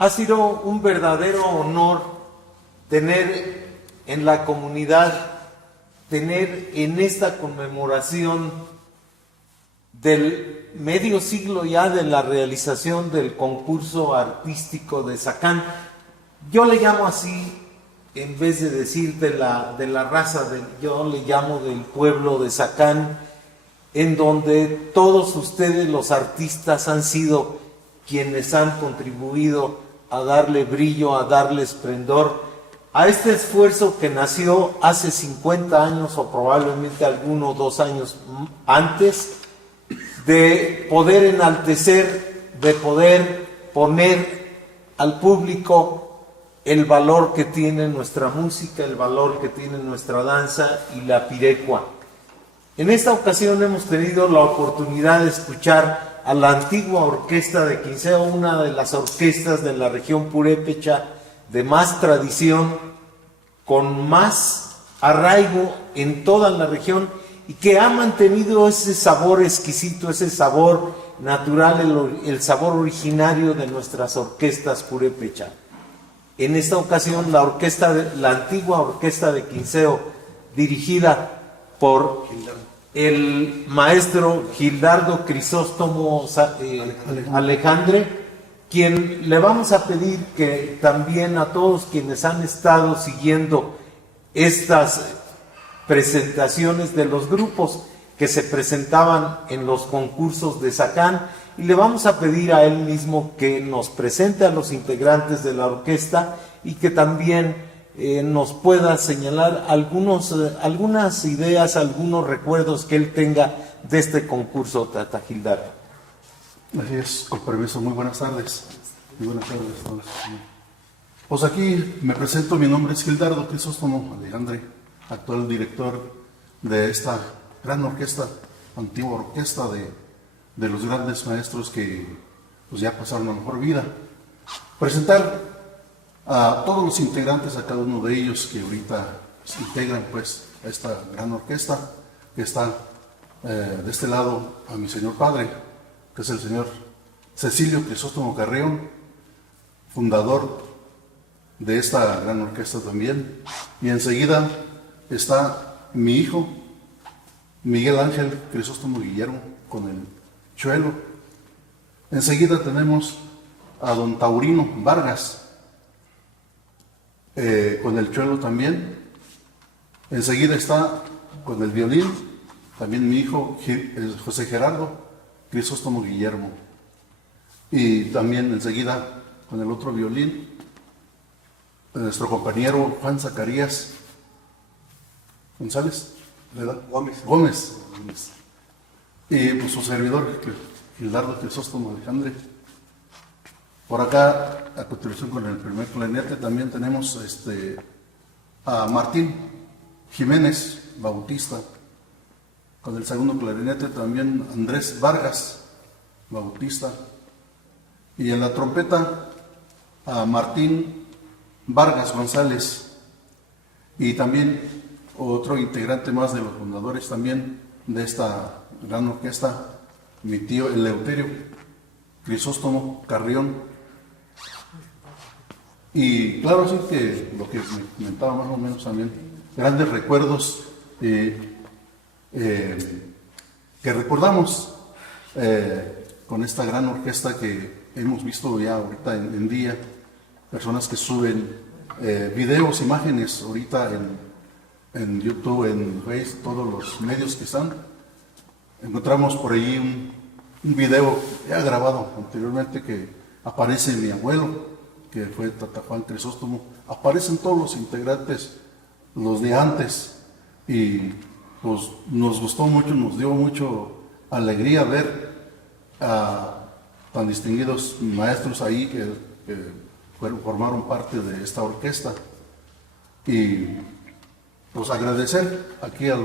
Ha sido un verdadero honor tener en la comunidad, tener en esta conmemoración del medio siglo ya de la realización del concurso artístico de Zacán. Yo le llamo así, en vez de decir de la raza, yo le llamo del pueblo de Zacán, en donde todos ustedes los artistas han sido quienes han contribuido a darle brillo, a darle esplendor a este esfuerzo que nació hace 50 años o probablemente algunos 2 años antes, de poder enaltecer, de poder poner al público el valor que tiene nuestra música, el valor que tiene nuestra danza y la pirecua. En esta ocasión hemos tenido la oportunidad de escuchar a la antigua orquesta de Quinceo, una de las orquestas de la región purépecha de más tradición, con más arraigo en toda la región y que ha mantenido ese sabor exquisito, ese sabor natural, el sabor originario de nuestras orquestas purépecha. En esta ocasión la antigua orquesta de Quinceo, dirigida por el maestro Gildardo Crisóstomo Alejandre, quien le vamos a pedir que también a todos quienes han estado siguiendo estas presentaciones de los grupos que se presentaban en los concursos de Zacán, y le vamos a pedir a él mismo que nos presente a los integrantes de la orquesta y que también nos pueda señalar algunas ideas, algunos recuerdos que él tenga de este concurso, Tata Gildardo. Así es, con permiso, muy buenas tardes. Muy buenas tardes a todos. Pues aquí me presento, mi nombre es Gildardo Crisóstomo Alejandre, actual director de esta gran orquesta, antigua orquesta de los grandes maestros que pues ya pasaron a mejor vida. Presentar a todos los integrantes, a cada uno de ellos que ahorita se integran pues a esta gran orquesta, que está de este lado a mi señor padre, que es el señor Cecilio Crisóstomo Carreón, fundador de esta gran orquesta también. Y enseguida está mi hijo, Miguel Ángel Crisóstomo Guillermo, con el chuelo. Enseguida tenemos a don Taurino Vargas, con el chuelo también. Enseguida está con el violín, también mi hijo José Gerardo Crisóstomo Guillermo. Y también enseguida con el otro violín, nuestro compañero Juan Zacarías González, ¿verdad? Gómez. Y pues su servidor, Gildardo Crisóstomo Alejandre. Por acá, a continuación con el primer clarinete, también tenemos a Martín Jiménez Bautista. Con el segundo clarinete también Andrés Vargas Bautista. Y en la trompeta a Martín Vargas González. Y también otro integrante más de los fundadores también de esta gran orquesta, mi tío Eleuterio Crisóstomo Carrión. Y claro, sí que lo que me comentaba más o menos también, grandes recuerdos que recordamos con esta gran orquesta que hemos visto ya ahorita en día, personas que suben videos, imágenes ahorita en YouTube, en Facebook, todos los medios que están. Encontramos por allí un video ya grabado anteriormente que aparece mi abuelo, que fue Tata Juan Crisóstomo. Aparecen todos los integrantes, los de antes, y pues nos gustó mucho, nos dio mucho alegría ver a tan distinguidos maestros ahí que formaron parte de esta orquesta. Y pues agradecer aquí a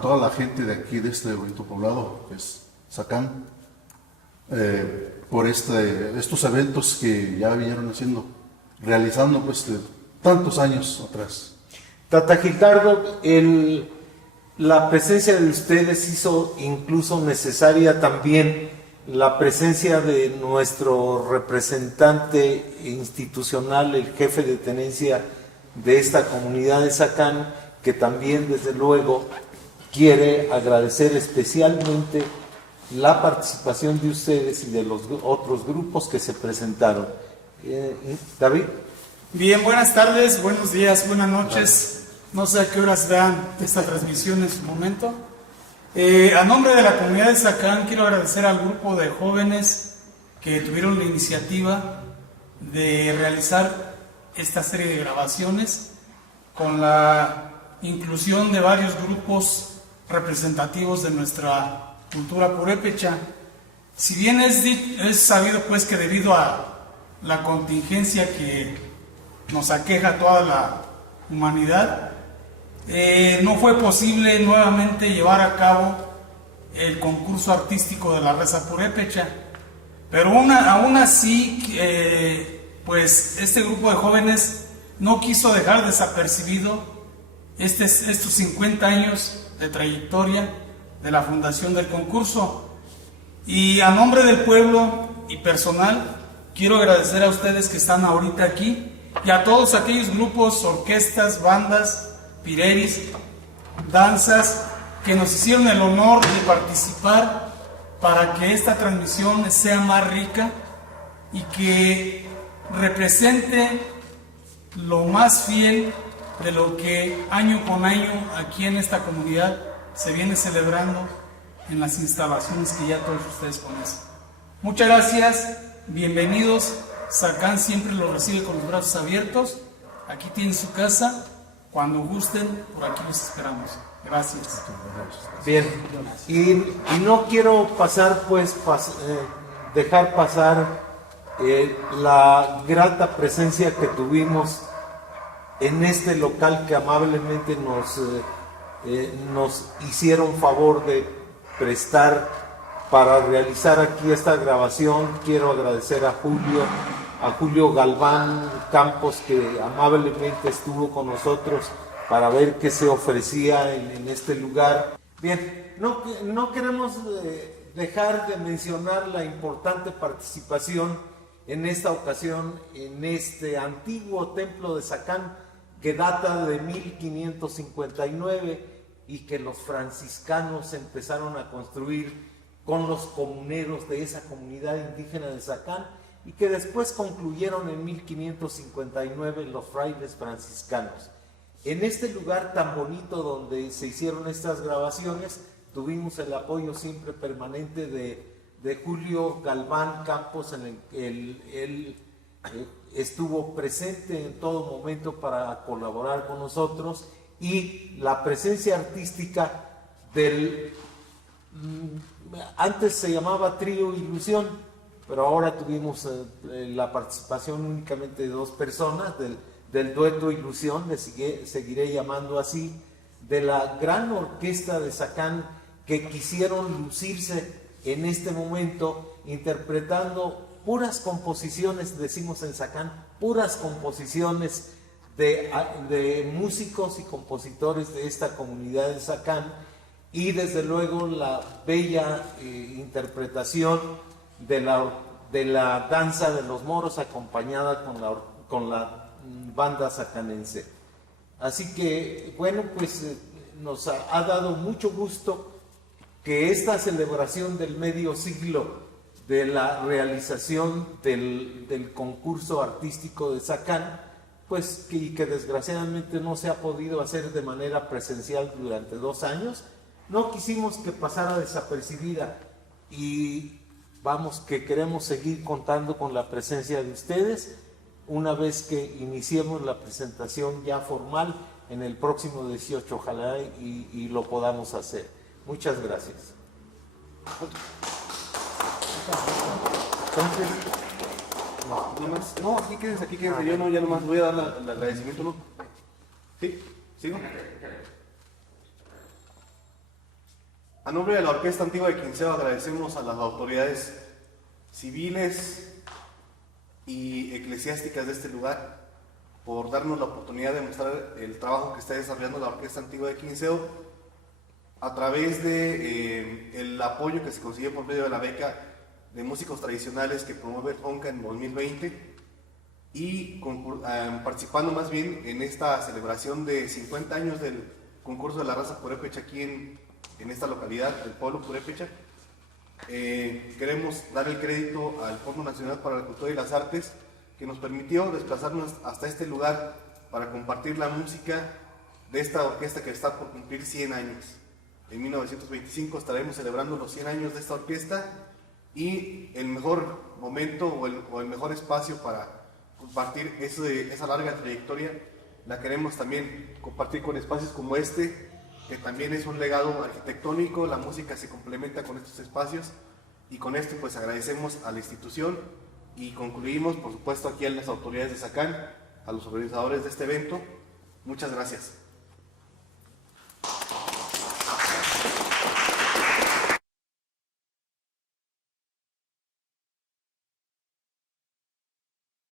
toda la gente de aquí, de este bonito poblado, que es Zacán, por estos eventos que ya vinieron realizando pues de tantos años atrás. Tata Gildardo, la presencia de ustedes hizo incluso necesaria también la presencia de nuestro representante institucional, el jefe de tenencia de esta comunidad de Zacán, que también desde luego quiere agradecer especialmente la participación de ustedes y de los otros grupos que se presentaron. David. Bien, buenas tardes, buenos días, buenas noches. No sé a qué horas vean esta transmisión en su momento. A nombre de la comunidad de Zacán quiero agradecer al grupo de jóvenes que tuvieron la iniciativa de realizar esta serie de grabaciones con la inclusión de varios grupos representativos de nuestra cultura purépecha. Si bien es sabido pues que debido a la contingencia que nos aqueja a toda la humanidad, no fue posible nuevamente llevar a cabo el concurso artístico de la raza purépecha, pero aún así pues este grupo de jóvenes no quiso dejar desapercibido estos 50 años de trayectoria de la fundación del concurso. Y a nombre del pueblo y personal quiero agradecer a ustedes que están ahorita aquí y a todos aquellos grupos, orquestas, bandas, pireris, danzas que nos hicieron el honor de participar para que esta transmisión sea más rica y que represente lo más fiel de lo que año con año aquí en esta comunidad se viene celebrando en las instalaciones que ya todos ustedes conocen. Muchas gracias, bienvenidos. Zacán siempre los recibe con los brazos abiertos. Aquí tienen su casa. Cuando gusten, por aquí los esperamos. Gracias. Bien, y no quiero pasar, dejar pasar la grata presencia que tuvimos en este local que amablemente nos hicieron favor de prestar para realizar aquí esta grabación. Quiero agradecer a Julio Galván Campos, que amablemente estuvo con nosotros para ver qué se ofrecía en este lugar. Bien, no queremos dejar de mencionar la importante participación en esta ocasión en este antiguo templo de Zacán, que data de 1559 y que los franciscanos empezaron a construir con los comuneros de esa comunidad indígena de Zacán, y que después concluyeron en 1559 los frailes franciscanos. En este lugar tan bonito donde se hicieron estas grabaciones, tuvimos el apoyo siempre permanente de Julio Galván Campos, en el que él estuvo presente en todo momento para colaborar con nosotros, y la presencia artística del... Antes se llamaba Trío Ilusión, pero ahora tuvimos la participación únicamente de 2 personas, del dueto Ilusión, le seguiré llamando así, de la gran orquesta de Zacán, que quisieron lucirse en este momento interpretando puras composiciones, decimos en Zacán, puras composiciones de músicos y compositores de esta comunidad de Zacán, y desde luego la bella interpretación de la danza de los moros acompañada con la banda zacanense. Así que, bueno, pues nos ha dado mucho gusto que esta celebración del medio siglo de la realización del concurso artístico de Zacán, pues que desgraciadamente no se ha podido hacer de manera presencial durante 2 años, no quisimos que pasara desapercibida, y vamos, que queremos seguir contando con la presencia de ustedes una vez que iniciemos la presentación ya formal en el próximo 18, ojalá y lo podamos hacer. Muchas gracias. Entonces, no, aquí quédense, yo no, ya nomás voy a dar el agradecimiento, ¿no? ¿Sí? ¿Sigo? A nombre de la Orquesta Antigua de Quinceo agradecemos a las autoridades civiles y eclesiásticas de este lugar por darnos la oportunidad de mostrar el trabajo que está desarrollando la Orquesta Antigua de Quinceo a través de el apoyo que se consiguió por medio de la beca de músicos tradicionales que promueve el FONCA en 2020 y participando más bien en esta celebración de 50 años del concurso de la raza purépecha aquí en esta localidad, el pueblo purépecha. Queremos dar el crédito al Fondo Nacional para la Cultura y las Artes, que nos permitió desplazarnos hasta este lugar para compartir la música de esta orquesta que está por cumplir 100 años. En 1925 estaremos celebrando los 100 años de esta orquesta y el mejor momento o el mejor espacio para compartir esa larga trayectoria la queremos también compartir con espacios como este, que también es un legado arquitectónico. La música se complementa con estos espacios y con esto pues agradecemos a la institución y concluimos por supuesto aquí a las autoridades de SACAN, a los organizadores de este evento. Muchas gracias.